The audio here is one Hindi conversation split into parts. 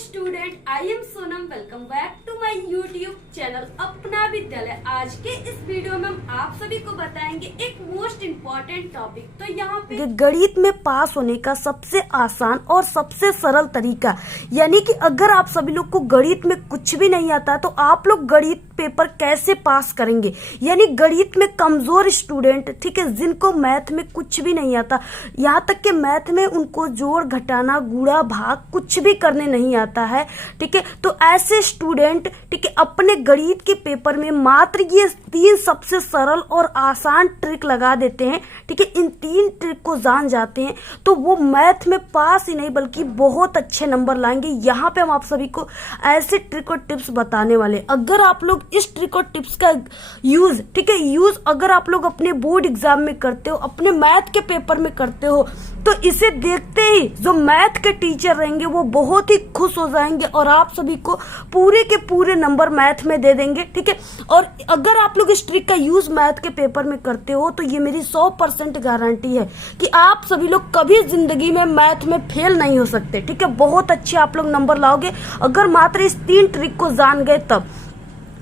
Student, I am Sonam. Welcome back to my YouTube channel Apna Vidyalaya. आज के इस वीडियो में हम आप सभी को बताएंगे एक मोस्ट इम्पोर्टेंट टॉपिक। तो यहाँ पे गणित में पास होने का सबसे आसान और सबसे सरल तरीका, यानी कि अगर आप सभी लोग को गणित में कुछ भी नहीं आता तो आप लोग गणित पेपर कैसे पास करेंगे। यानी गणित में कमजोर स्टूडेंट, ठीक है, जिनको मैथ में कुछ भी नहीं आता, यहाँ तक कि मैथ में उनको जोड़ घटाना गुणा भाग कुछ भी करने नहीं आता है, ठीक है, तो ऐसे स्टूडेंट, ठीक है, अपने गणित के पेपर में मात्र ये 3 सबसे सरल और आसान ट्रिक लगा देते हैं, ठीक है, इन 3 ट्रिक को जान जाते हैं तो वो मैथ में पास ही नहीं बल्कि बहुत अच्छे नंबर लाएंगे। यहाँ पे हम आप सभी को ऐसे ट्रिक और टिप्स बताने वाले। अगर आप लोग इस ट्रिक और टिप्स का यूज, ठीक है, यूज अगर आप लोग अपने बोर्ड एग्जाम में करते हो, अपने मैथ के पेपर में करते हो, तो इसे देखते ही जो मैथ के टीचर रहेंगे वो बहुत ही खुश हो जाएंगे और आप सभी को पूरे के पूरे नंबर मैथ में दे देंगे, ठीक है। और अगर आप लोग इस ट्रिक का यूज मैथ के पेपर में करते हो तो ये मेरी 100% गारंटी है कि आप सभी लोग कभी जिंदगी में मैथ में फेल नहीं हो सकते, ठीक है। बहुत अच्छे आप लोग नंबर लाओगे अगर मात्र इस 3 ट्रिक को जान गए तब।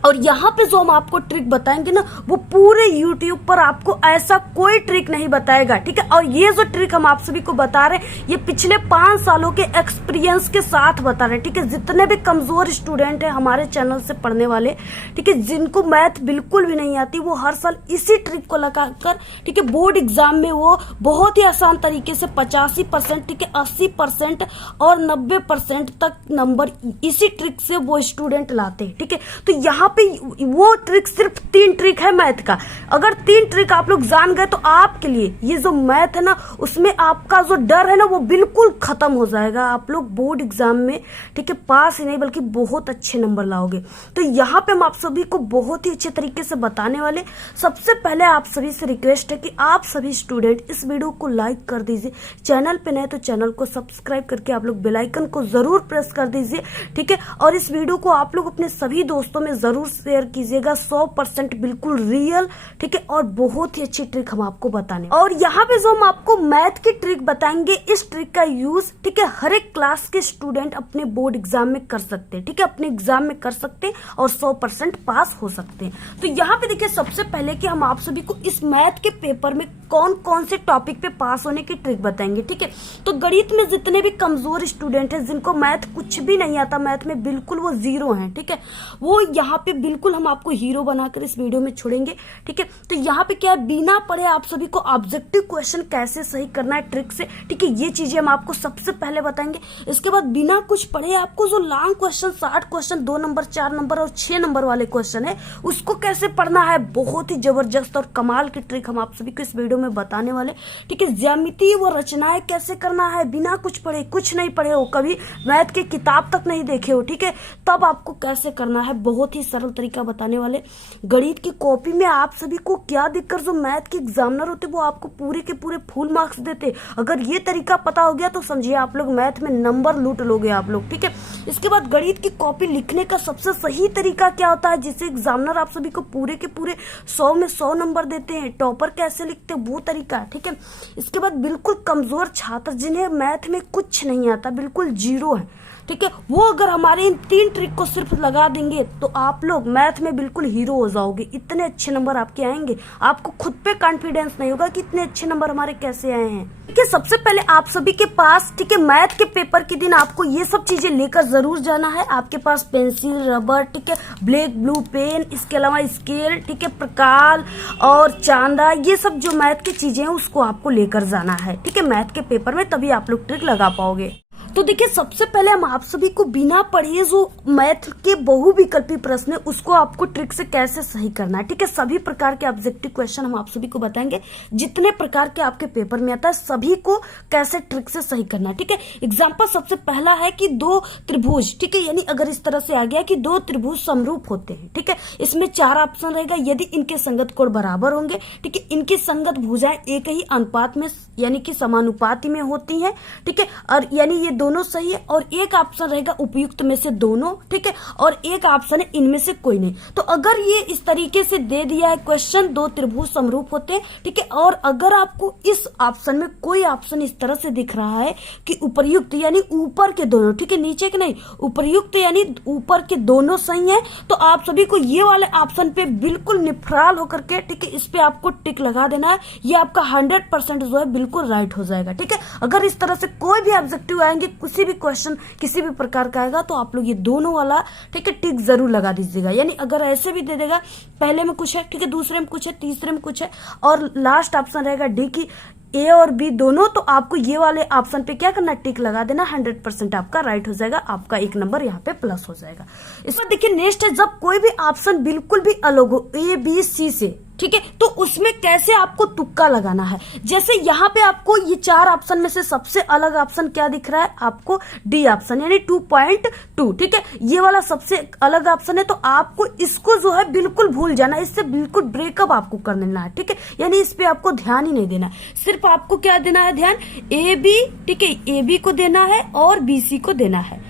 और यहाँ पे जो हम आपको ट्रिक बताएंगे ना, वो पूरे YouTube पर आपको ऐसा कोई ट्रिक नहीं बताएगा, ठीक है। और ये जो ट्रिक हम आप सभी को बता रहे हैं ये पिछले 5 सालों के एक्सपीरियंस के साथ बता रहे हैं, ठीक है। जितने भी कमजोर स्टूडेंट हैं हमारे चैनल से पढ़ने वाले, ठीक है, जिनको मैथ बिल्कुल भी नहीं आती, वो हर साल इसी ट्रिक को लगाकर, ठीक है, बोर्ड एग्जाम में वो बहुत ही आसान तरीके से 85%, ठीक है, 80% और 90% तक नंबर इसी ट्रिक से वो स्टूडेंट लाते हैं, ठीक है। तो यहाँ पे वो ट्रिक सिर्फ 3 ट्रिक है मैथ का। अगर 3 ट्रिक आप लोग जान गए तो आपके लिए ये जो मैथ है ना, उसमें आपका जो डर है ना वो बिल्कुल खत्म हो जाएगा। आप लोग बोर्ड एग्जाम में, ठीक है, पास ही नहीं बल्कि बहुत अच्छे नंबर लाओगे। तो यहाँ पे हम आप सभी को बहुत ही अच्छे तरीके से बताने वाले। सबसे पहले आप सभी से रिक्वेस्ट है कि आप सभी स्टूडेंट इस वीडियो को लाइक कर दीजिए, चैनल पे नए तो चैनल को सब्सक्राइब करके आप लोग बेल आइकन को जरूर प्रेस कर दीजिए, ठीक है। और इस वीडियो को आप लोग अपने सभी दोस्तों में जरूर शेयर कीजिएगा। 100% बिल्कुल रियल, ठीक है, और बहुत ही अच्छी ट्रिक हम आपको बताने। और यहाँ पे जो हम आपको मैथ की ट्रिक बताएंगे, इस ट्रिक का यूज, ठीक है, हर एक क्लास के स्टूडेंट अपने बोर्ड एग्जाम में कर सकते हैं, ठीक है, अपने एग्जाम में कर सकते हैं और 100% पास हो सकते हैं। तो यहाँ पे देखिए सबसे पहले कि हम आप सभी को इस मैथ के पेपर में कौन कौन से टॉपिक पे पास होने की ट्रिक बताएंगे, ठीक है। तो गणित में जितने भी कमजोर स्टूडेंट हैं, जिनको मैथ कुछ भी नहीं आता, मैथ में बिल्कुल वो जीरो हैं, ठीक है, वो यहाँ पे बिल्कुल हम आपको हीरो बनाकर इस वीडियो में छोड़ेंगे, ठीक है। तो यहाँ पे क्या है, बिना पढ़े आप सभी को ऑब्जेक्टिव क्वेश्चन कैसे सही करना है ट्रिक से, ठीक है, ये चीजें हम आपको सबसे पहले बताएंगे। इसके बाद बिना कुछ पढ़े आपको जो long question, 60 question, 2 number, 4 number और 6 नंबर वाले क्वेश्चन है, उसको कैसे पढ़ना है, बहुत ही जबरदस्त और कमाल की ट्रिक हम आप सभी को इस वीडियो में बताने वाले, ठीक है। ज्यामिति व रचनाएं कैसे करना है बिना कुछ पढ़े, कुछ नहीं पढ़े हो, कभी मैथ की किताब तक नहीं देखे हो, ठीक है, तब आपको कैसे करना है, बहुत ही सरल तरीका बताने वाले। गणित की कॉपी में आप सभी को क्या दिक्कत, जो मैथ के एग्जामिनर होते वो आपको पूरे के पूरे फुल मार्क्स देते। अगर ये तरीका पता हो गया तो समझिए आप लोग मैथ में नंबर लूट लोगे आप लोग, ठीक है। इसके बाद गणित की कॉपी लिखने का सबसे सही तरीका क्या होता है, जिससे एग्जामिनर आप सभी को पूरे के पूरे 100 में 100 नंबर देते हैं, टॉपर कैसे लिखते हैं वो तरीका, ठीक है। इसके बाद बिल्कुल कमजोर छात्र जिन्हें मैथ में कुछ नहीं आता, बिल्कुल जीरो है, ठीक है, वो अगर हमारे इन 3 ट्रिक को सिर्फ लगा देंगे तो आप लोग मैथ में बिल्कुल हीरो हो जाओगे। इतने अच्छे नंबर आपके आएंगे, आपको खुद पे कॉन्फिडेंस नहीं होगा कि इतने अच्छे नंबर हमारे कैसे आए हैं, ठीक है। सबसे पहले आप सभी के पास, ठीक है, मैथ के पेपर के दिन आपको ये सब चीजें लेकर जरूर जाना है। आपके पास पेंसिल, रबर, ठीक है, ब्लैक ब्लू पेन, इसके अलावा स्केल, ठीक है, प्रकार और चांदा, ये सब जो मैथ की चीजें हैं उसको आपको लेकर जाना है, ठीक है, मैथ के पेपर में, तभी आप लोग ट्रिक लगा पाओगे। तो देखिए सबसे पहले हम आप सभी को बिना पढ़े जो मैथ के बहुविकल्पी प्रश्न है उसको आपको ट्रिक से कैसे सही करना है, ठीक है। सभी प्रकार के ऑब्जेक्टिव क्वेश्चन हम आप सभी को बताएंगे, जितने प्रकार के आपके पेपर में आता है सभी को कैसे ट्रिक से सही करना है, ठीक है। एग्जाम्पल सबसे पहला है कि 2 त्रिभुज, ठीक है, यानी अगर इस तरह से आ गया कि 2 त्रिभुज समरूप होते हैं, ठीक है, इसमें 4 ऑप्शन रहेगा। यदि इनके संगत कोण बराबर होंगे, ठीक है, इनकी संगत भुजाएं एक ही अनुपात में यानी कि समानुपाती में होती है, ठीक है, और यानी ये दोनों सही है और एक ऑप्शन रहेगा उपयुक्त में से दोनों, ठीक है, और एक ऑप्शन है इनमें से कोई नहीं। तो अगर ये इस तरीके से दे दिया है क्वेश्चन, दो त्रिभुज समरूप होते हैं, ठीक है, और अगर आपको इस ऑप्शन में कोई ऑप्शन इस तरह से दिख रहा है कि उपर्युक्त यानी ऊपर के दोनों, ठीक है, नीचे के नहीं, उपर्युक्त यानी ऊपर के दोनों सही है, तो आप सभी को ये वाले ऑप्शन पे बिल्कुल निफराल होकर के, ठीक है, इस पे आपको टिक लगा देना है। ये आपका 100% जो है बिल्कुल राइट हो जाएगा, ठीक है। अगर इस तरह से कोई भी ऑब्जेक्टिव आएंगे, किसी भी क्वेश्चन किसी भी प्रकार का आएगा, तो आप लोग ये दोनों वाला, ठीक है, टिक जरूर लगा दीजिएगा। यानी अगर ऐसे भी दे देगा, पहले में कुछ है, ठीक है, दूसरे में कुछ है, तीसरे में कुछ है, और लास्ट ऑप्शन रहेगा डी की ए और बी दोनों, तो आपको ये वाले ऑप्शन पे क्या करना, टिक लगा देना, 100% आपका राइट हो जाएगा, आपका एक नंबर यहाँ पे प्लस हो जाएगा। इसमें देखिए नेक्स्ट है, जब कोई भी ऑप्शन बिल्कुल भी अलग हो ए बी सी से, ठीक है, तो उसमें कैसे आपको तुक्का लगाना है। जैसे यहाँ पे आपको ये चार ऑप्शन में से सबसे अलग ऑप्शन क्या दिख रहा है, आपको डी ऑप्शन यानी 2.2, ठीक है, ये वाला सबसे अलग ऑप्शन है, तो आपको इसको जो है बिल्कुल भूल जाना, इससे बिल्कुल ब्रेकअप आपको कर देना है, ठीक है, यानी इस पे आपको ध्यान ही नहीं देना, सिर्फ आपको क्या देना है, ध्यान ए बी, ठीक है, ए बी को देना है और बी सी को देना है।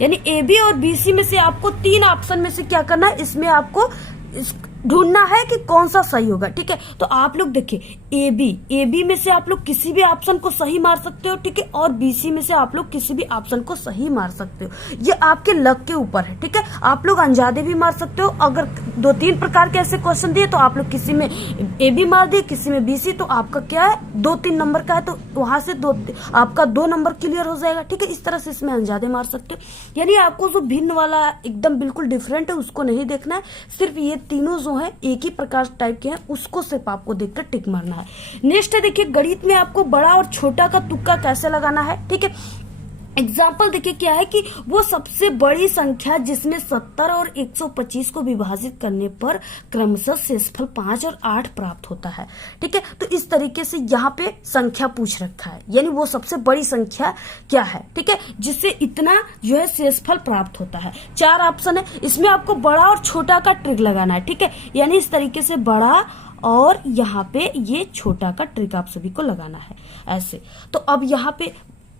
यानी ए बी और बी सी में से आपको तीन ऑप्शन में से क्या करना है, इसमें आपको ढूंढना है कि कौन सा सही होगा, ठीक है। तो आप लोग देखिए ए बी में से आप लोग किसी भी ऑप्शन को सही मार सकते हो, ठीक है, और बी सी में से आप लोग किसी भी ऑप्शन को सही मार सकते हो, ये आपके लक के ऊपर है, ठीक है। आप लोग अंजादे भी मार सकते हो, अगर 2-3 प्रकार के ऐसे क्वेश्चन दिए तो आप लोग किसी में ए बी मार दिए, किसी में बी सी, तो आपका क्या है 2-3 नंबर का है, तो वहां से आपका 2 नंबर क्लियर हो जाएगा, ठीक है। इस तरह से इसमें अंजादे मार सकते हो। यानी आपको जो भिन्न वाला एकदम बिल्कुल डिफरेंट है उसको नहीं देखना है, सिर्फ ये तीनों जो है एक ही प्रकार टाइप के हैं उसको सिर्फ आपको देखकर टिक मारना है। नेक्स्ट है देखिए गणित में आपको बड़ा और छोटा का तुक्का कैसे लगाना है, ठीक है। एग्जाम्पल देखिए क्या है कि वो सबसे बड़ी संख्या जिसमें 70 और 125 को विभाजित करने पर क्रमशः शेषफल 5 और 8 प्राप्त होता है, ठीक है। तो इस तरीके से यहाँ पे संख्या पूछ रखा है, यानी वो सबसे बड़ी संख्या क्या है, ठीक है, जिससे इतना जो है शेषफल प्राप्त होता है। 4 ऑप्शन है, इसमें आपको बड़ा और छोटा का ट्रिक लगाना है, ठीक है, यानी इस तरीके से बड़ा और यहाँ पे ये छोटा का ट्रिक आप सभी को लगाना है ऐसे। तो अब यहाँ पे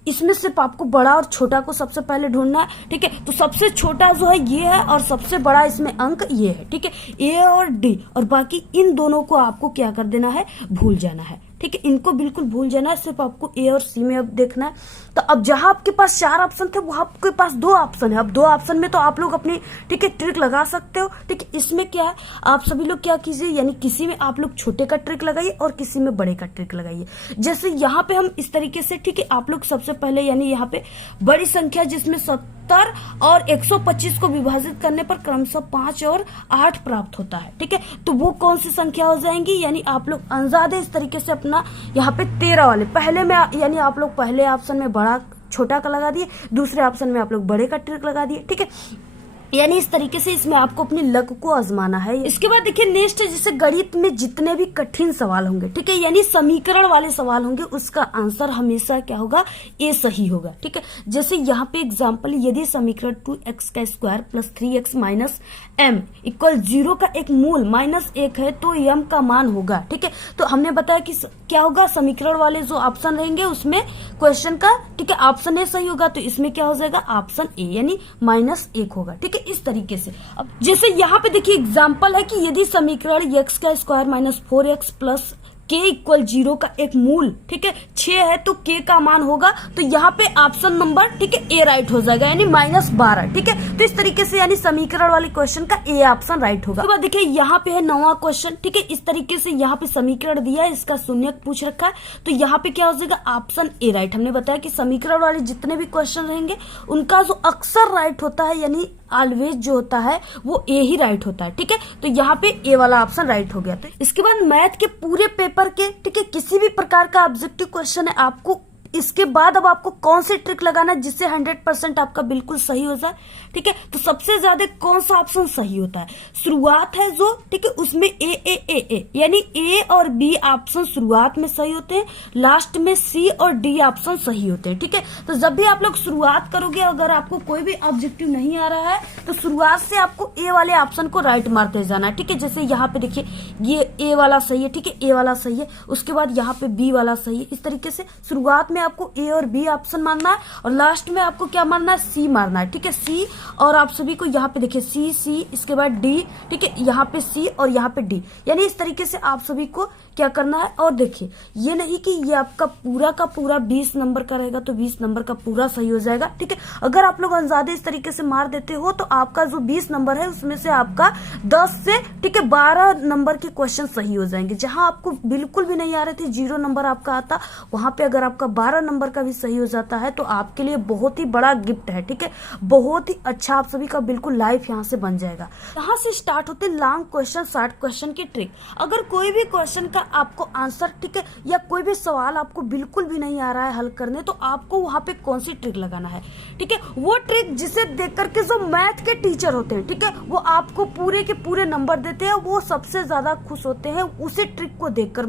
इसमें सिर्फ आपको बड़ा और छोटा को सबसे पहले ढूंढना है, ठीक है। तो सबसे छोटा जो है ये है और सबसे बड़ा इसमें अंक ये है, ठीक है, ए और डी, और बाकी इन दोनों को आपको क्या कर देना है, भूल जाना है, ठीक है, इनको बिल्कुल भूल जाना है, सिर्फ आपको ए और सी में अब देखना है। तो अब जहां आपके पास 4 ऑप्शन थे वहां आपके पास 2 ऑप्शन है, अब 2 ऑप्शन में तो आप लोग अपनी, ठीक है, ट्रिक लगा सकते हो, ठीक है। इसमें क्या है, आप सभी लोग क्या कीजिए, यानी किसी में आप लोग छोटे का ट्रिक लगाइए और किसी में बड़े का ट्रिक लगाइए। जैसे यहाँ पे हम इस तरीके से, ठीक है, आप लोग सबसे पहले यानी यहाँ पे बड़ी संख्या जिसमें 70 और 125 को विभाजित करने पर क्रमशः 5 और 8 प्राप्त होता है, ठीक है। तो वो कौन सी संख्या हो जाएंगी, यानी आप लोग अंदाजे इस तरीके से अपना यहाँ पे 13 वाले पहले में, यानी आप लोग पहले ऑप्शन में बड़ा छोटा का लगा दिए, दूसरे ऑप्शन में आप लोग बड़े का ट्रिक लगा दिए, ठीक है। यानी इस तरीके से इसमें आपको अपनी लक को आजमाना है। इसके बाद देखिए नेक्स्ट है, जैसे गणित में जितने भी कठिन सवाल होंगे, ठीक है, यानी समीकरण वाले सवाल होंगे, उसका आंसर हमेशा क्या होगा, ए सही होगा, ठीक है। जैसे यहाँ पे एग्जांपल, यदि समीकरण 2x का square plus 3x minus m equal 0 का एक मूल -1 है तो m का मान होगा, ठीक है। तो हमने बताया कि क्या होगा, समीकरण वाले जो ऑप्शन रहेंगे उसमें क्वेश्चन का, ठीक है, ऑप्शन ए सही होगा, तो इसमें क्या हो जाएगा, ऑप्शन ए यानी -1 होगा, ठीक है। इस तरीके से अब जैसे यहाँ पे देखिए एग्जांपल है कि यदि समीकरण x का square minus 4x plus k equal 0 का एक मूल, ठीक है, 6 है तो k का मान होगा, तो यहाँ पे ऑप्शन नंबर, ठीक है, ए राइट हो जाएगा, यानी -12, ठीक है। तो इस तरीके से यानी समीकरण वाले क्वेश्चन का ए ऑप्शन राइट होगा। उसके बाद देखिए यहाँ पे है 9वां क्वेश्चन, ठीक है, इस तरीके से यहाँ पे समीकरण दिया है, इसका शून्यक पूछ रखा है, तो यहाँ पे क्या हो जाएगा, ऑप्शन ए राइट। हमने बताया कि समीकरण वाले जितने भी क्वेश्चन रहेंगे उनका जो अक्सर राइट होता है, यानी ऑलवेज जो होता है वो ए ही राइट होता है, ठीक है। तो यहाँ पे ए वाला ऑप्शन राइट हो गया। तो इसके बाद मैथ के पूरे पेपर के, ठीक है, किसी भी प्रकार का ऑब्जेक्टिव क्वेश्चन है, आपको इसके बाद अब आपको कौन सी ट्रिक लगाना है जिससे 100% आपका बिल्कुल सही हो जाए, ठीक है। तो सबसे ज्यादा कौन सा ऑप्शन सही होता है, शुरुआत है जो, ठीक है, उसमें ए यानी ए और बी ऑप्शन शुरुआत में सही होते हैं, लास्ट में सी और डी ऑप्शन सही होते हैं, ठीक है। तो जब भी आप लोग शुरुआत करोगे, अगर आपको कोई भी ऑब्जेक्टिव नहीं आ रहा है तो शुरुआत से आपको ए वाले ऑप्शन को राइट मारते जाना है, ठीक है। जैसे यहाँ पे देखिए ये ए वाला सही है, ठीक है, ए वाला सही है, उसके बाद यहाँ पे बी वाला सही है, इस तरीके से शुरुआत में में आपको ए और बी ऑप्शन मारना है और लास्ट में आपको क्या मारना है, सी मारना है। ठीक है, सी, और आप सभी को यहाँ पे देखिए सी, इसके बाद डी। ठीक है, यहाँ पे सी और यहाँ पे डी, यानी इस तरीके से आप सभी को क्या करना है। और देखिए ये नहीं कि ये आपका पूरा का पूरा 20 नंबर का रहेगा तो 20 नंबर का पूरा सही हो जाएगा। ठीक है, अगर आप लोग अंदाजे इस तरीके से मार देते हो तो आपका जो 20 नंबर है उसमें से आपका 10 से 12 नंबर के क्वेश्चन सही हो जाएंगे। जहां आपको बिल्कुल भी नहीं आ रहे थे, 0 नंबर आपका आता, वहां पे अगर आपका 12 नंबर का भी सही हो जाता है तो आपके लिए बहुत ही बड़ा गिफ्ट है। ठीक है, बहुत ही अच्छा आप सभी का बिल्कुल लाइफ यहाँ से बन जाएगा। यहाँ से स्टार्ट होते लॉन्ग क्वेश्चन, शॉर्ट क्वेश्चन की ट्रिक। अगर कोई भी क्वेश्चन का आपको आंसर, ठीक है, या कोई भी सवाल आपको बिल्कुल भी नहीं आ रहा है हल करने, तो आपको वहां पे कौन सी ट्रिक लगाना है। ठीक है, वो ट्रिक जिसे देख करके जो मैथ के टीचर होते हैं, ठीक है, वो आपको पूरे के पूरे नंबर देते हैं, वो सबसे ज्यादा खुश होते हैं उसी ट्रिक को देखकर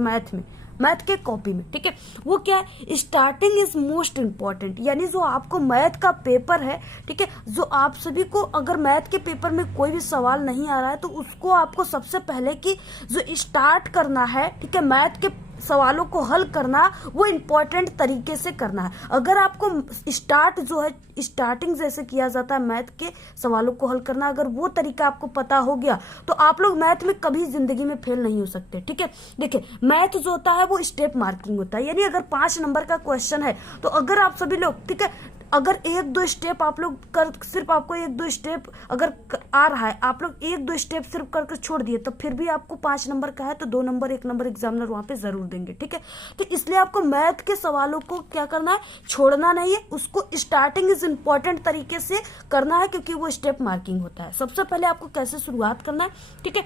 मैथ के कॉपी में। ठीक है, वो क्या है, स्टार्टिंग इज मोस्ट इम्पॉर्टेंट, यानी जो आपको मैथ का पेपर है, ठीक है, जो आप सभी को अगर मैथ के पेपर में कोई भी सवाल नहीं आ रहा है तो उसको आपको सबसे पहले की जो स्टार्ट करना है, ठीक है, मैथ के सवालों को हल करना, वो इम्पोर्टेंट तरीके से करना है। अगर आपको स्टार्ट जो है, स्टार्टिंग जैसे किया जाता है मैथ के सवालों को हल करना, अगर वो तरीका आपको पता हो गया तो आप लोग मैथ में कभी जिंदगी में फेल नहीं हो सकते। ठीक है, देखिए मैथ जो होता है वो स्टेप मार्किंग होता है, यानी अगर 5 नंबर का क्वेश्चन है तो अगर आप सभी लोग, ठीक है, अगर 1-2 स्टेप आप लोग कर, सिर्फ आपको 1-2 स्टेप अगर आ रहा है, आप लोग 1-2 स्टेप सिर्फ करके छोड़ दिए तो फिर भी आपको 5 नंबर का है तो 2 नंबर 1 नंबर एग्जामिनर वहां पे जरूर देंगे। ठीक है, तो इसलिए आपको मैथ के सवालों को क्या करना है, छोड़ना नहीं है, उसको स्टार्टिंग इज इम्पोर्टेंट तरीके से करना है, क्योंकि वो स्टेप मार्किंग होता है। सबसे पहले आपको कैसे शुरुआत करना है, ठीक है,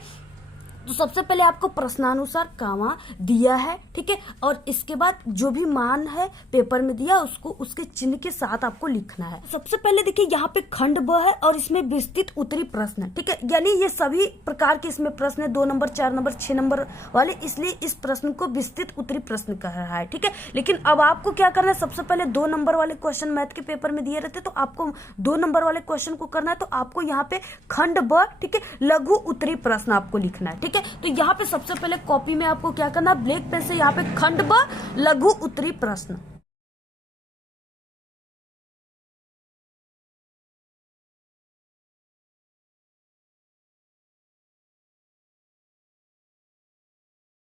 तो सबसे पहले आपको प्रश्नानुसार कामा दिया है, ठीक है, और इसके बाद जो भी मान है पेपर में दिया उसको उसके चिन्ह के साथ आपको लिखना है। सबसे पहले देखिए यहाँ पे खंड ब है और इसमें विस्तृत उत्तरी प्रश्न है। ठीक है, यानी ये सभी प्रकार के इसमें प्रश्न है, 2 नंबर 4 नंबर 6 नंबर वाले, इसलिए इस प्रश्न को विस्तृत उत्तरी प्रश्न कह रहा है। ठीक है, लेकिन अब आपको क्या करना है, सबसे पहले 2 नंबर वाले क्वेश्चन मैथ के पेपर में दिए रहते तो आपको 2 नंबर वाले क्वेश्चन को करना है, तो आपको यहाँ पे खंड ब, ठीक है, लघु उत्तरी प्रश्न आपको लिखना है। ठीक है, तो यहाँ पे सबसे पहले कॉपी में आपको क्या करना है, ब्लैक पेन से यहाँ पे खंड ब लघु उत्तरी प्रश्न।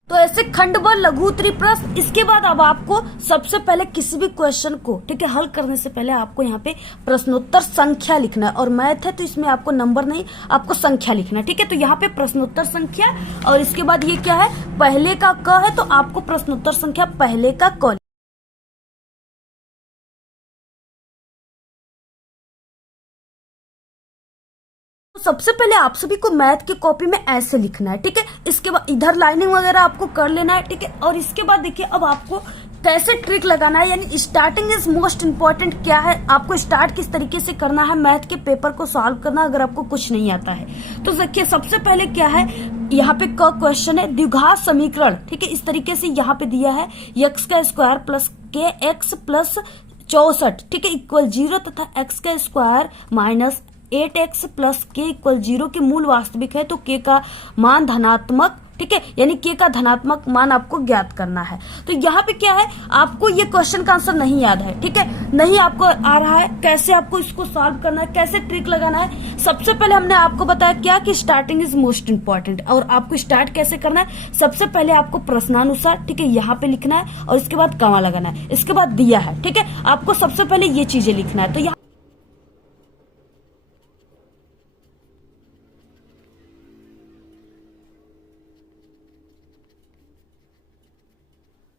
तो ऐसे खंड व लघु उत्तरी प्रश्न। इसके बाद अब आपको सबसे पहले किसी भी क्वेश्चन को, ठीक है, हल करने से पहले आपको यहाँ पे प्रश्नोत्तर संख्या लिखना है, और मैथ है तो इसमें आपको नंबर नहीं, आपको संख्या लिखना है। ठीक है, तो यहाँ पे प्रश्नोत्तर संख्या, और इसके बाद ये क्या है, पहले का क है तो आपको प्रश्नोत्तर संख्या पहले का क। सबसे पहले आप सभी को मैथ की कॉपी में ऐसे लिखना है। ठीक है, इसके बाद इधर लाइनिंग वगैरह आपको कर लेना है। ठीक है, और इसके बाद देखिए अब आपको कैसे ट्रिक लगाना है, यानी स्टार्टिंग इज मोस्ट इम्पोर्टेंट क्या है, आपको स्टार्ट किस तरीके से करना है मैथ के पेपर को सॉल्व करना अगर आपको कुछ नहीं आता है। तो देखिए सबसे पहले क्या है, यहाँ पे क क्वेश्चन है द्विघात समीकरण। ठीक है, इस तरीके से यहाँ पे दिया है x का स्क्वायर प्लस के एक्स प्लस 64, ठीक है, इक्वल 0 तथा x का स्क्वायर माइनस 8x प्लस के इक्वल 0 के मूल वास्तविक है तो के का मान धनात्मक, ठीक है, यानी के का धनात्मक मान आपको ज्ञात करना है। तो यहाँ पे क्या है, आपको ये क्वेश्चन का आंसर नहीं याद है, ठीक है, नहीं आपको आ रहा है, कैसे आपको इसको सॉल्व करना है, कैसे ट्रिक लगाना है। सबसे पहले हमने आपको बताया क्या कि स्टार्टिंग इज मोस्ट इम्पोर्टेंट, और आपको स्टार्ट कैसे करना है, सबसे पहले आपको प्रश्नानुसार, ठीक है, यहाँ पे लिखना है और इसके बाद कॉमा लगाना है, इसके बाद दिया है। ठीक है, आपको सबसे पहले ये चीजें लिखना है।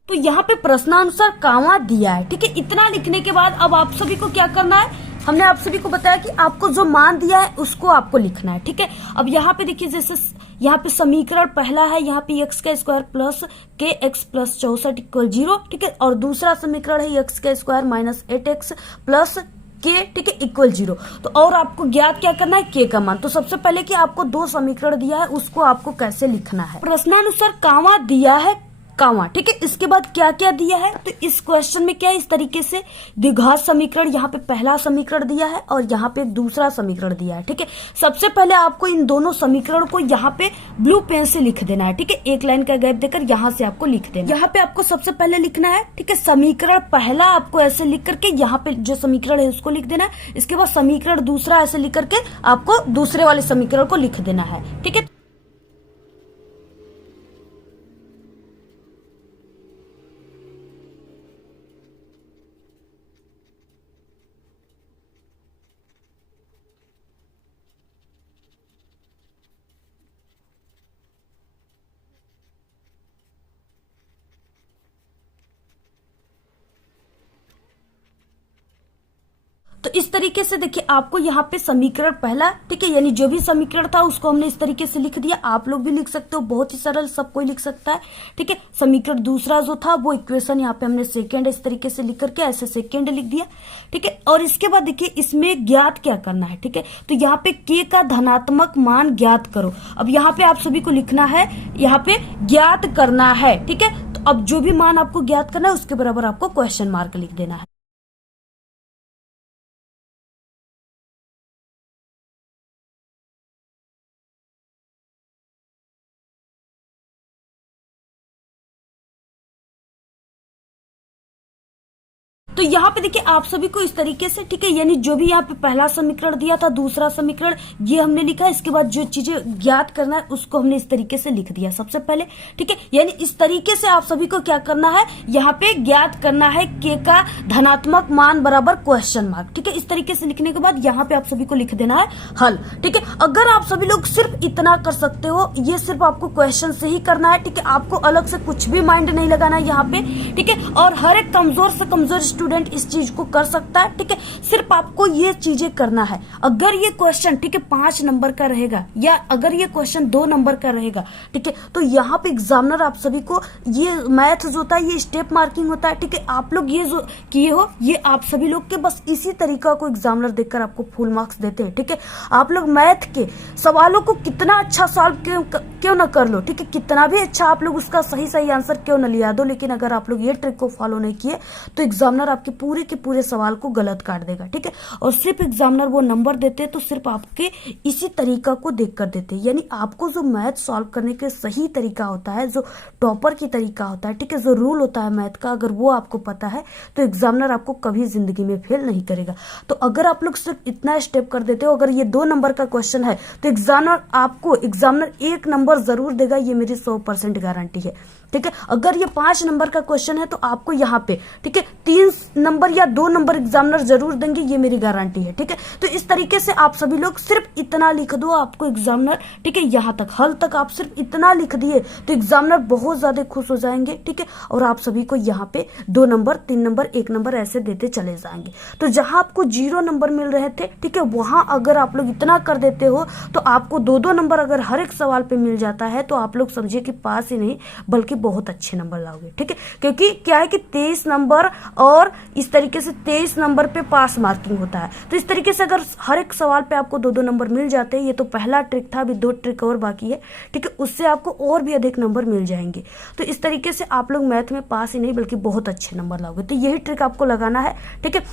तो यहाँ पे प्रश्नानुसार कामा दिया है। ठीक है, इतना लिखने के बाद अब आप सभी को क्या करना है, हमने आप सभी को बताया कि आपको जो मान दिया है उसको आपको लिखना है। ठीक है, अब यहाँ पे देखिए जैसे यहाँ पे समीकरण पहला है, यहाँ पे x का स्क्वायर प्लस के एक्स प्लस 64 इक्वल 0, ठीक है, और दूसरा समीकरण है x का स्क्वायर माइनस 8x प्लस के, ठीक है, इक्वल 0। तो और आपको ज्ञात क्या करना है, के का मान। तो सबसे पहले कि आपको 2 समीकरण दिया है उसको आपको कैसे लिखना है, प्रश्नानुसार कामा दिया है, कामा। ठीक है, इसके बाद क्या क्या दिया है, तो इस क्वेश्चन में क्या है, इस तरीके से द्विघात समीकरण, यहाँ पे पहला समीकरण दिया है और यहाँ पे एक दूसरा समीकरण दिया है। ठीक है, सबसे पहले आपको इन दोनों समीकरण को यहाँ पे ब्लू पेन से लिख देना है। ठीक है, एक लाइन का गैप देकर यहाँ से आपको लिख देना है। यहाँ पे आपको सबसे पहले लिखना है, ठीक है, समीकरण पहला आपको ऐसे लिख करके यहाँ पे जो समीकरण है उसको लिख देना है। इसके बाद समीकरण दूसरा ऐसे लिख करके आपको दूसरे वाले समीकरण को लिख देना है। ठीक है, तो इस तरीके से देखिए आपको यहाँ पे समीकरण पहला, ठीक है, यानी जो भी समीकरण था उसको हमने इस तरीके से लिख दिया। आप लोग भी लिख सकते हो, बहुत ही सरल, सब कोई लिख सकता है। ठीक है, समीकरण दूसरा जो था वो इक्वेशन यहाँ पे हमने सेकंड इस तरीके से लिख करके ऐसे सेकंड लिख दिया। ठीक है, और इसके बाद देखिए इसमें ज्ञात क्या करना है। ठीक है, तो यहाँ पे k का धनात्मक मान ज्ञात करो। अब यहाँ पे आप सभी को लिखना है, यहाँ पे ज्ञात करना है। ठीक है, तो अब जो भी मान आपको ज्ञात करना है उसके बराबर आपको क्वेश्चन मार्क लिख देना है। तो यहाँ पे देखिए आप सभी को इस तरीके से, ठीक है, यानी जो भी यहाँ पे पहला समीकरण दिया था, दूसरा समीकरण ये हमने लिखा है। इसके बाद जो चीजें ज्ञात करना है उसको हमने इस तरीके से लिख दिया सबसे पहले। ठीक है, यानी इस तरीके से आप सभी को क्या करना है, यहाँ पे ज्ञात करना है k का धनात्मक मान बराबर क्वेश्चन मार्क। ठीक है, इस तरीके से लिखने के बाद यहाँ पे आप सभी को लिख देना है हल। ठीक है, अगर आप सभी लोग सिर्फ इतना कर सकते हो, ये सिर्फ आपको क्वेश्चन से ही करना है। ठीक है, आपको अलग से कुछ भी माइंड नहीं लगाना है यहाँ पे। ठीक है, और हर एक कमजोर से कमजोर स्टूडेंट इस चीज को कर सकता है। ठीक है, सिर्फ आपको ये चीजें करना है। अगर ये क्वेश्चन, ठीक है, 5 नंबर का रहेगा या अगर ये क्वेश्चन 2 नंबर का रहेगा, ठीक है, तो यहाँ पे एग्जामिनर आप सभी को ये मैथ जो होता है ये स्टेप मार्किंग होता है। ठीक है, आप लोग ये जो किए हो ये आप सभी लोग के बस इसी तरीका को एग्जामिनर देखकर आपको फुल मार्क्स देते हैं। ठीक है, आप लोग मैथ के सवालों को कितना अच्छा सॉल्व क्यों ना कर लो, ठीक है, कितना भी अच्छा आप लोग उसका सही आंसर क्यों न लिया दो, लेकिन अगर आप लोग ये ट्रिक को फॉलो नहीं किए तो एग्जामिनर आपके पूरे के पूरे सवाल को गलत काट देगा। ठीक है, और सिर्फ एग्जामिनर वो नंबर देते हैं तो सिर्फ आपके इसी तरीका को देखकर देते हैं। यानी आपको जो मैथ सॉल्व करने के सही तरीका होता है, जो टॉपर की तरीका होता है, ठीक है, जो रूल होता है मैथ का, अगर वो आपको पता है तो एग्जामिनर आपको कभी जिंदगी में फेल नहीं करेगा। तो अगर आप लोग सिर्फ इतना स्टेप कर देते हो, अगर ये 2 नंबर का क्वेश्चन है तो एग्जामिनर 1 नंबर जरूर देगा, ये मेरी 100% गारंटी है। ठीक है, अगर ये 5 नंबर का क्वेश्चन है तो आपको यहाँ पे, ठीक है, 3 नंबर या 2 नंबर एग्जामिनर जरूर देंगे, ये मेरी गारंटी है। ठीक है, तो इस तरीके से आप सभी लोग सिर्फ इतना लिख दो, आपको एग्जामिनर, ठीक है, यहाँ तक हल तक आप सिर्फ इतना लिख दिए तो एग्जामिनर बहुत ज्यादा खुश हो जाएंगे। ठीक है, और आप सभी को यहाँ पे 2 नंबर, 3 नंबर, 1 नंबर ऐसे देते चले जाएंगे। तो जहां आपको 0 नंबर मिल रहे थे, ठीक है, वहां अगर आप लोग इतना कर देते हो तो आपको 2-2 नंबर अगर हर एक सवाल पे मिल जाता है तो आप लोग समझिए कि पास ही नहीं बल्कि बहुत अच्छे नंबर लाओगे। ठीक है, क्योंकि क्या है कि 23 नंबर और इस तरीके से 23 नंबर पे पास मार्किंग होता है। तो इस तरीके से अगर हर एक सवाल पे आपको 2-2 नंबर मिल जाते हैं, ये तो पहला ट्रिक था, अभी 2 ट्रिक और बाकी है। ठीक है, उससे आपको और भी अधिक नंबर मिल जाएंगे। तो इस तरीके से आप लोग मैथ में पास ही नहीं बल्कि बहुत अच्छे नंबर लाओगे। तो यही ट्रिक आपको लगाना है। ठीक है,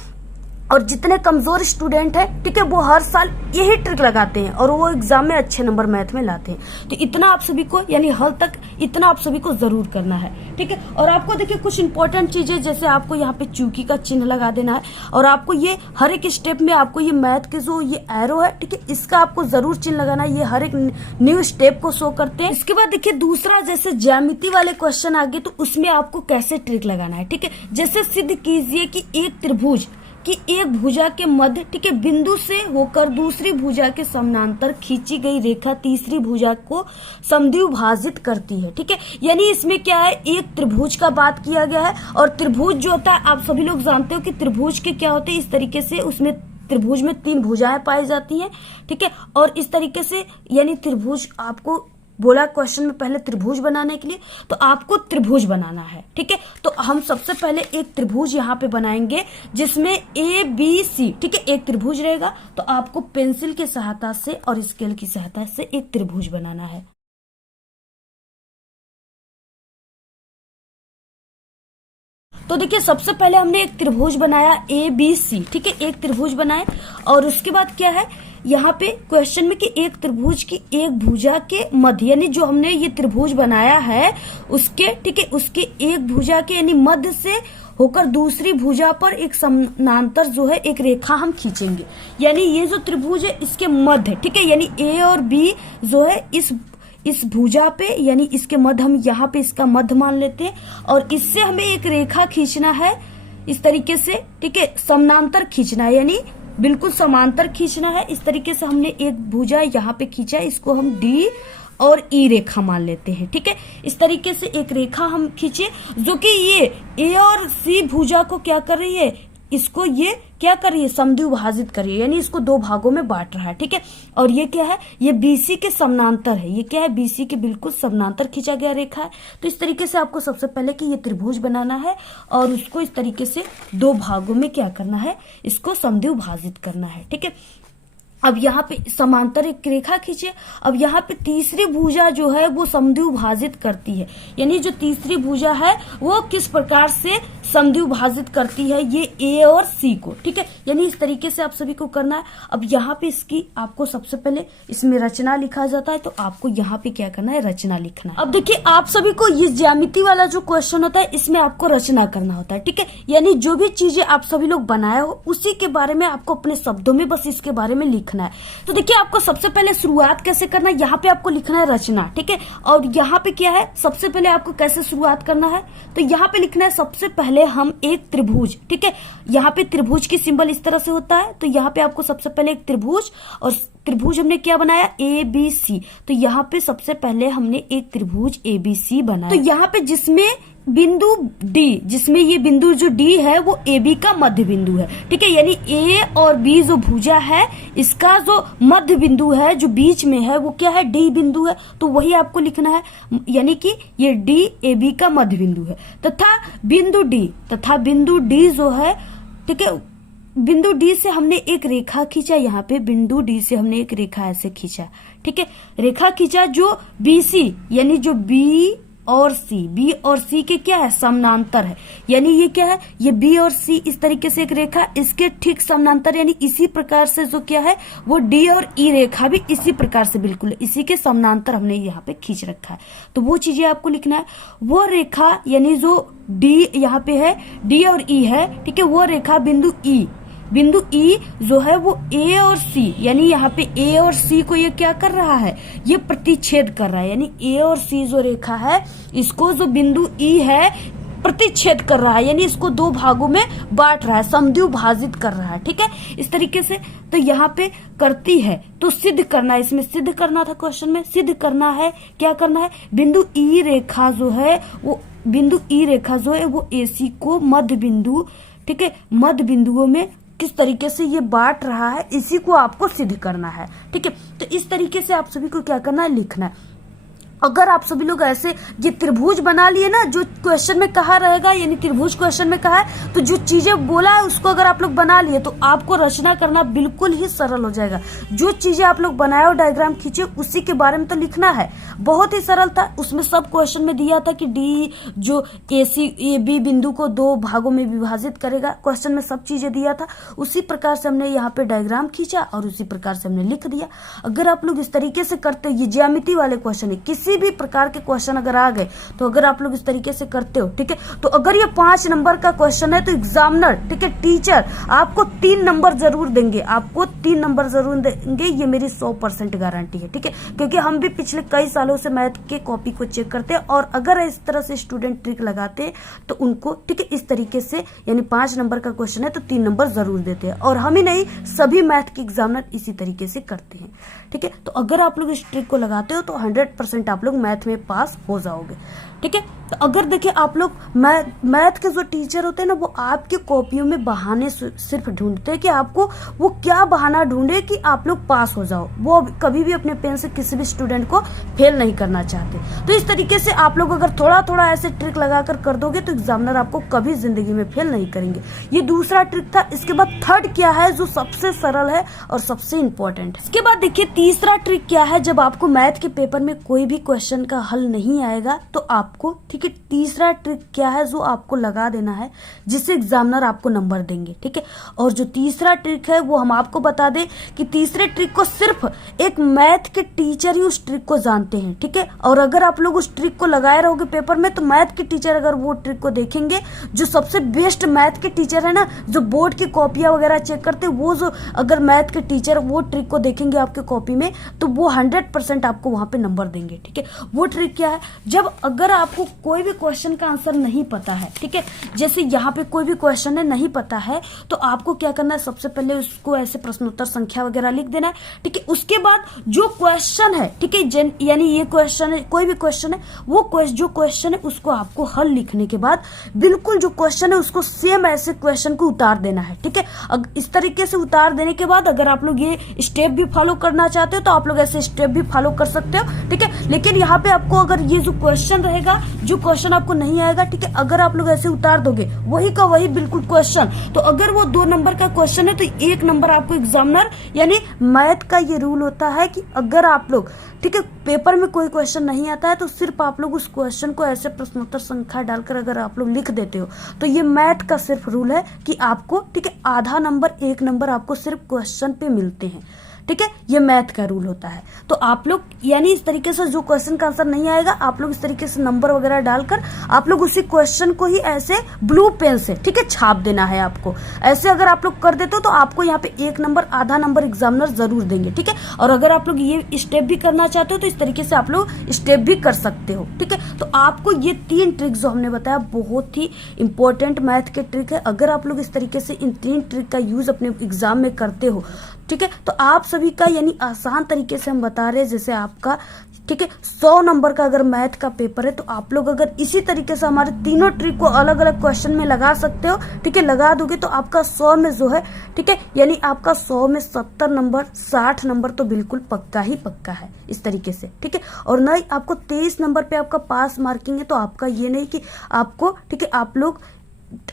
और जितने कमजोर स्टूडेंट है, ठीक है, वो हर साल यही ट्रिक लगाते हैं और वो एग्जाम में अच्छे नंबर मैथ में लाते हैं। तो इतना आप सभी को, यानी हल तक इतना आप सभी को जरूर करना है। ठीक है, और आपको देखिए कुछ इंपॉर्टेंट चीजें, जैसे आपको यहाँ पे चूकी का चिन्ह लगा देना है और आपको ये हर एक स्टेप में आपको ये मैथ के जो ये एरो है, ठीक है, इसका आपको जरूर चिन्ह लगाना है। ये हर एक न्यू स्टेप को शो करते हैं। इसके बाद देखिए दूसरा, जैसे ज्यामिति वाले क्वेश्चन आ गए तो उसमें आपको कैसे ट्रिक लगाना है। ठीक है, जैसे सिद्ध कीजिए कि एक त्रिभुज कि एक भुजा के मध्य, ठीक है, बिंदु से होकर दूसरी भुजा के समानांतर खींची गई रेखा तीसरी भुजा को समद्विभाजित करती है। ठीक है, यानी इसमें क्या है, एक त्रिभुज का बात किया गया है और त्रिभुज जो होता है आप सभी लोग जानते हो कि त्रिभुज के क्या होते हैं, इस तरीके से उसमें त्रिभुज में 3 भुजाएं पाई जाती हैं। ठीक है, और इस तरीके से यानी त्रिभुज आपको बोला क्वेश्चन में पहले त्रिभुज बनाने के लिए, तो आपको त्रिभुज बनाना है। ठीक है, तो हम सबसे पहले एक त्रिभुज यहाँ पे बनाएंगे जिसमें ABC, ठीक है, एक त्रिभुज रहेगा। तो आपको पेंसिल की सहायता से और स्केल की सहायता से एक त्रिभुज बनाना है। तो देखिए सबसे पहले हमने एक त्रिभुज बनाया ABC, ठीक है, एक त्रिभुज बनाए और उसके बाद क्या है यहाँ पे क्वेश्चन में कि एक त्रिभुज की एक भुजा के मध्य, यानी जो हमने ये त्रिभुज बनाया है उसके, ठीक है, उसके एक भुजा के यानी मध्य से होकर दूसरी भुजा पर एक समानांतर जो है एक रेखा हम खींचेंगे। यानी ये जो त्रिभुज है इसके मध्य, ठीक है, यानी A और B जो है इस भुजा पे, यानी इसके मध्य हम यहाँ पे इसका मध्य मान लेते हैं और इससे हमें एक रेखा खींचना है इस तरीके से, ठीक है, समानांतर खींचना है, यानी बिल्कुल समांतर खींचना है। इस तरीके से हमने एक भुजा यहाँ पे खींचा है, इसको हम D और E रेखा मान लेते हैं, ठीक है। इस तरीके से एक रेखा हम खींचे जो कि ये A और C भुजा को क्या कर रही है, इसको ये क्या कर रही है, समद्विभाजित कर रही है, यानी इसको दो भागों में बांट रहा है, ठीक है। और ये क्या है, ये BC के समानांतर है, ये क्या है, BC के बिल्कुल समानांतर खींचा गया रेखा है। तो इस तरीके से आपको सबसे पहले कि ये त्रिभुज बनाना है और उसको इस तरीके से दो भागों में क्या करना है, इसको समद्विभाजित करना है, ठीक है। अब यहाँ पे समांतर एक रेखा खींचे। अब यहाँ पे तीसरी भुजा जो है वो समद्विभाजित करती है, यानी जो तीसरी भुजा है वो किस प्रकार से समद्विभाजित करती है, ये A और C को, ठीक है। यानी इस तरीके से आप सभी को करना है। अब यहाँ पे इसकी आपको सबसे पहले इसमें रचना लिखा जाता है, तो आपको यहाँ पे क्या करना है, रचना लिखना है। अब देखिए आप सभी को ये ज्यामिति वाला जो क्वेश्चन होता है इसमें आपको रचना करना होता है, ठीक है। यानी जो भी चीजें आप सभी लोग बनाए हो उसी के बारे में आपको अपने शब्दों में बस इसके बारे में लिखना है। तो देखिए आपको सबसे पहले शुरुआत कैसे करना है, यहाँ पे आपको लिखना है रचना, ठीक है। और यहाँ पे क्या है, सबसे पहले आपको कैसे शुरुआत करना है, तो यहाँ पे लिखना है सबसे पहले हम एक त्रिभुज, ठीक है। यहाँ पे त्रिभुज की सिंबल इस तरह से होता है, तो यहाँ पे आपको सबसे पहले एक त्रिभुज, और त्रिभुज हमने क्या बनाया, ABC, तो यहाँ पे सबसे पहले हमने एक त्रिभुज ABC बनाया। तो यहाँ पे जिसमें बिंदु D, जिसमें ये बिंदु जो D है वो AB का मध्य बिंदु है, ठीक है। यानी A और B जो भुजा है इसका जो मध्य बिंदु है जो बीच में है वो क्या है, D बिंदु है, तो वही आपको लिखना है, यानी कि ये D AB का मध्य बिंदु है। तथा बिंदु D जो है, ठीक है, बिंदु D से हमने एक रेखा खींचा, यहाँ पे बिंदु D से हमने एक रेखा ऐसे खींचा, ठीक है, रेखा खींचा जो BC, यानी जो B और C के क्या है, समानांतर है। यानी ये क्या है, ये B और C इस तरीके से एक रेखा इसके ठीक समानांतर, यानी इसी प्रकार से जो क्या है वो D और E रेखा भी इसी प्रकार से बिल्कुल इसी के समानांतर हमने यहाँ पे खींच रखा है। तो वो चीजें आपको लिखना है, वो रेखा यानी जो D यहाँ पे है, D और E है, ठीक है, वो रेखा बिंदु E जो है वो A और C, यानी यहाँ पे A और C को ये क्या कर रहा है, ये प्रतिच्छेद कर रहा है। यानी A और C जो रेखा है इसको जो बिंदु E है प्रतिच्छेद कर रहा है, यानी इसको दो भागों में बांट रहा है, समद्विभाजित कर रहा है, ठीक है, इस तरीके से। तो यहाँ पे करती है तो सिद्ध करना है, इसमें सिद्ध करना था क्वेश्चन में, सिद्ध करना है, क्या करना है, बिंदु E रेखा जो है वो AC को मध्य बिंदु, ठीक है, मध्य बिंदुओं में किस तरीके से ये बांट रहा है, इसी को आपको सिद्ध करना है, ठीक है। तो इस तरीके से आप सभी को क्या करना है, लिखना है। अगर आप सभी लोग ऐसे ये त्रिभुज बना लिए ना, जो क्वेश्चन में कहा रहेगा, यानी त्रिभुज क्वेश्चन में कहा है, तो जो चीजें बोला है उसको अगर आप लोग बना लिए तो आपको रचना करना बिल्कुल ही सरल हो जाएगा। जो चीजें आप लोग बनाए और डायग्राम खींचे उसी के बारे में तो लिखना है, बहुत ही सरल था। उसमें सब क्वेश्चन में दिया था कि D जो AB बिंदु को दो भागों में विभाजित करेगा, क्वेश्चन में सब चीजें दिया था, उसी प्रकार से हमने यहाँ पे डायग्राम खींचा और उसी प्रकार से हमने लिख दिया। अगर आप लोग इस तरीके से करते, ये ज्यामिति वाले क्वेश्चन है, किसी भी प्रकार के क्वेश्चन अगर आ गए तो अगर आप लोग इस तरीके से करते हो, ठीक है, तो अगर ये 5 नंबर का क्वेश्चन है तो एग्जामिनर, ठीक है, टीचर आपको 3 नंबर जरूर देंगे, आपको 3 नंबर जरूर देंगे, ये मेरी 100% गारंटी है, ठीक है। क्योंकि हम भी पिछले कई सालों से मैथ के कॉपी को चेक करते हैं और अगर इस तरह से स्टूडेंट ट्रिक लगाते हैं तो उनको, ठीक है, इस तरीके से, यानी 5 नंबर का क्वेश्चन है तो 3 नंबर जरूर देते हैं। और हम ही नहीं, सभी मैथ के एग्जामिनर इसी तरीके से करते हैं, ठीक है। तो अगर आप लोग इस ट्रिक को लगाते हो तो 100% आप लोग मैथ में पास हो जाओगे, ठीक है। तो अगर देखिए आप लोग मैथ के जो टीचर होते हैं ना, वो आपकी कॉपियों में बहाने सिर्फ ढूंढते हैं कि आपको वो क्या बहाना ढूंढे कि आप लोग पास हो जाओ, वो कभी भी अपने पेन से किसी भी स्टूडेंट को फेल नहीं करना चाहते। तो इस तरीके से आप लोग अगर थोड़ा थोड़ा ऐसे ट्रिक लगाकर कर दोगे तो एग्जामिनर आपको कभी जिंदगी में फेल नहीं करेंगे। ये दूसरा ट्रिक था। इसके बाद थर्ड क्या है जो सबसे सरल है और सबसे इंपॉर्टेंट है। इसके बाद देखिए तीसरा ट्रिक क्या है, जब आपको मैथ के पेपर में कोई भी क्वेश्चन का हल नहीं आएगा तो आपको, ठीक है, तीसरा ट्रिक क्या है जो आपको लगा देना है, जिससे एग्जामिनर आपको नंबर देंगे, ठीक है। और जो तीसरा ट्रिक है वो हम आपको बता दें कि तीसरे ट्रिक को सिर्फ एक मैथ के टीचर ही उस ट्रिक को जानते हैं, ठीक है। और अगर आप लोग उस ट्रिक को लगाए रहोगे पेपर में तो मैथ के टीचर अगर वो ट्रिक को देखेंगे, जो सबसे बेस्ट मैथ के टीचर है ना, जो बोर्ड की कॉपियां वगैरह चेक करते, वो जो अगर मैथ के टीचर वो ट्रिक को देखेंगे आपके कॉपी में तो वो 100% आपको वहां पे नंबर देंगे, ठीक है। वो ट्रिक क्या है, जब अगर आपको कोई भी क्वेश्चन का आंसर नहीं पता है, ठीक है, जैसे यहाँ पे कोई भी क्वेश्चन है नहीं पता है, तो आपको क्या करना है, सबसे पहले उसको ऐसे प्रश्नोत्तर संख्या वगैरह लिख देना है, ठीक है। उसके बाद जो क्वेश्चन है, ठीक है, यानी ये क्वेश्चन है, कोई भी क्वेश्चन है, वो जो क्वेश्चन है उसको आपको हल लिखने के बाद बिल्कुल जो क्वेश्चन है उसको सेम ऐसे क्वेश्चन को उतार देना है, ठीक है। इस तरीके से उतार देने के बाद अगर आप लोग ये स्टेप भी फॉलो करना चाहते हो तो आप लोग ऐसे स्टेप भी फॉलो कर सकते हो, ठीक है। लेकिन यहाँ पे आपको अगर ये जो क्वेश्चन रहेगा, जो क्वेश्चन आपको नहीं आएगा, ठीक है, अगर आप लोग ऐसे उतार दोगे वही का वही बिल्कुल क्वेश्चन, तो अगर वो 2 नंबर का क्वेश्चन है तो 1 नंबर आपको एग्जामिनर, यानी मैथ का ये रूल होता है कि अगर आप लोग, ठीक है, पेपर में कोई क्वेश्चन नहीं आता है तो सिर्फ आप लोग उस क्वेश्चन को ऐसे प्रश्नोत्तर संख्या डालकर अगर आप लोग लिख देते हो तो ये मैथ का सिर्फ रूल है कि आपको, ठीक है, आधा नंबर 1 नंबर आपको सिर्फ क्वेश्चन पे मिलते हैं, ठीक है। ये मैथ का रूल होता है। तो आप लोग यानी इस तरीके से जो क्वेश्चन का आंसर नहीं आएगा आप लोग इस तरीके से नंबर वगैरह डालकर आप लोग उसी क्वेश्चन को ही ऐसे ब्लू पेन से, ठीक है, छाप देना है आपको। ऐसे अगर आप लोग कर देते हो तो आपको यहाँ पे 1 नंबर आधा नंबर एग्जामिनर जरूर देंगे, ठीक है। और अगर आप लोग ये स्टेप भी करना चाहते हो तो इस तरीके से आप लोग स्टेप भी कर सकते हो, ठीक है। तो आपको ये 3 ट्रिक जो हमने बताया बहुत ही इंपॉर्टेंट मैथ के ट्रिक है। अगर आप लोग इस तरीके से इन 3 ट्रिक का यूज अपने एग्जाम में करते हो, ठीक है, तो आप सभी का यानी आसान तरीके से हम बता रहे हैं, जैसे आपका, ठीक है, 100 नंबर का अगर मैथ का पेपर है तो आप लोग अगर इसी तरीके से हमारे तीनों ट्रिक को अलग अलग क्वेश्चन में लगा सकते हो, ठीक है, लगा दोगे तो आपका 100 में जो है, ठीक है, यानी आपका 100 में 70 नंबर 60 नंबर तो बिल्कुल पक्का ही पक्का है इस तरीके से, ठीक है। और ना ही आपको 23 नंबर पे आपका पास मार्किंग है, तो आपका ये नहीं कि आपको, ठीक है, आप लोग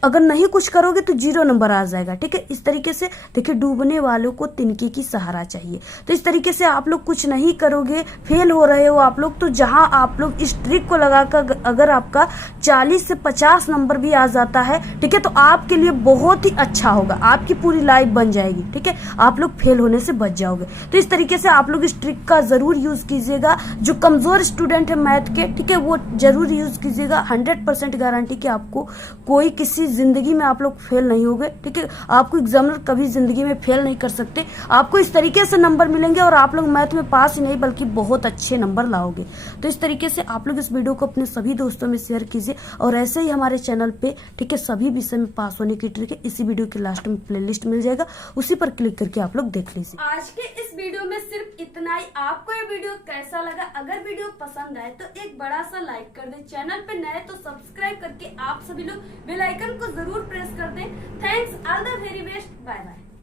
अगर नहीं कुछ करोगे तो 0 नंबर आ जाएगा, ठीक है। इस तरीके से देखिए, डूबने वालों को तिनके की सहारा चाहिए। तो इस तरीके से आप लोग कुछ नहीं करोगे, फेल हो रहे हो आप लोग, तो जहां आप लोग इस ट्रिक को लगाकर अगर आपका 40 से 50 नंबर भी आ जाता है, ठीक है, तो आपके लिए बहुत ही अच्छा होगा, आपकी पूरी लाइफ बन जाएगी, ठीक है, आप लोग फेल होने से बच जाओगे। तो इस तरीके से आप लोग इस ट्रिक का जरूर यूज कीजिएगा। जो कमजोर स्टूडेंट है मैथ के, ठीक है, वो जरूर यूज कीजिएगा। 100% गारंटी कि आपको कोई किसी जिंदगी में आप लोग फेल नहीं होगे, ठीक है। आपको एग्जामिनर कभी जिंदगी में फेल नहीं कर सकते, आपको इस तरीके से नंबर मिलेंगे और आप लोग मैथ में पास ही नहीं बल्कि बहुत अच्छे नंबर लाओगे। तो इस तरीके से आप लोग इस वीडियो को अपने सभी दोस्तों में शेयर कीजिए और ऐसे ही हमारे चैनल पे, ठीक है, सभी विषय में पास होने की ट्रिक है। इसी वीडियो के लास्ट में प्लेलिस्ट मिल जाएगा, उसी पर क्लिक करके आप लोग देख लीजिए। आज के इस वीडियो में सिर्फ इतना ही। आपको ये वीडियो कैसा लगा? अगर वीडियो पसंद आए तो एक बड़ा सा लाइक कर दे, चैनल पे नए तो सब्सक्राइब करके आप सभी लोग बेल आइकन को जरूर प्रेस कर दें। Thanks, all the very best, bye bye.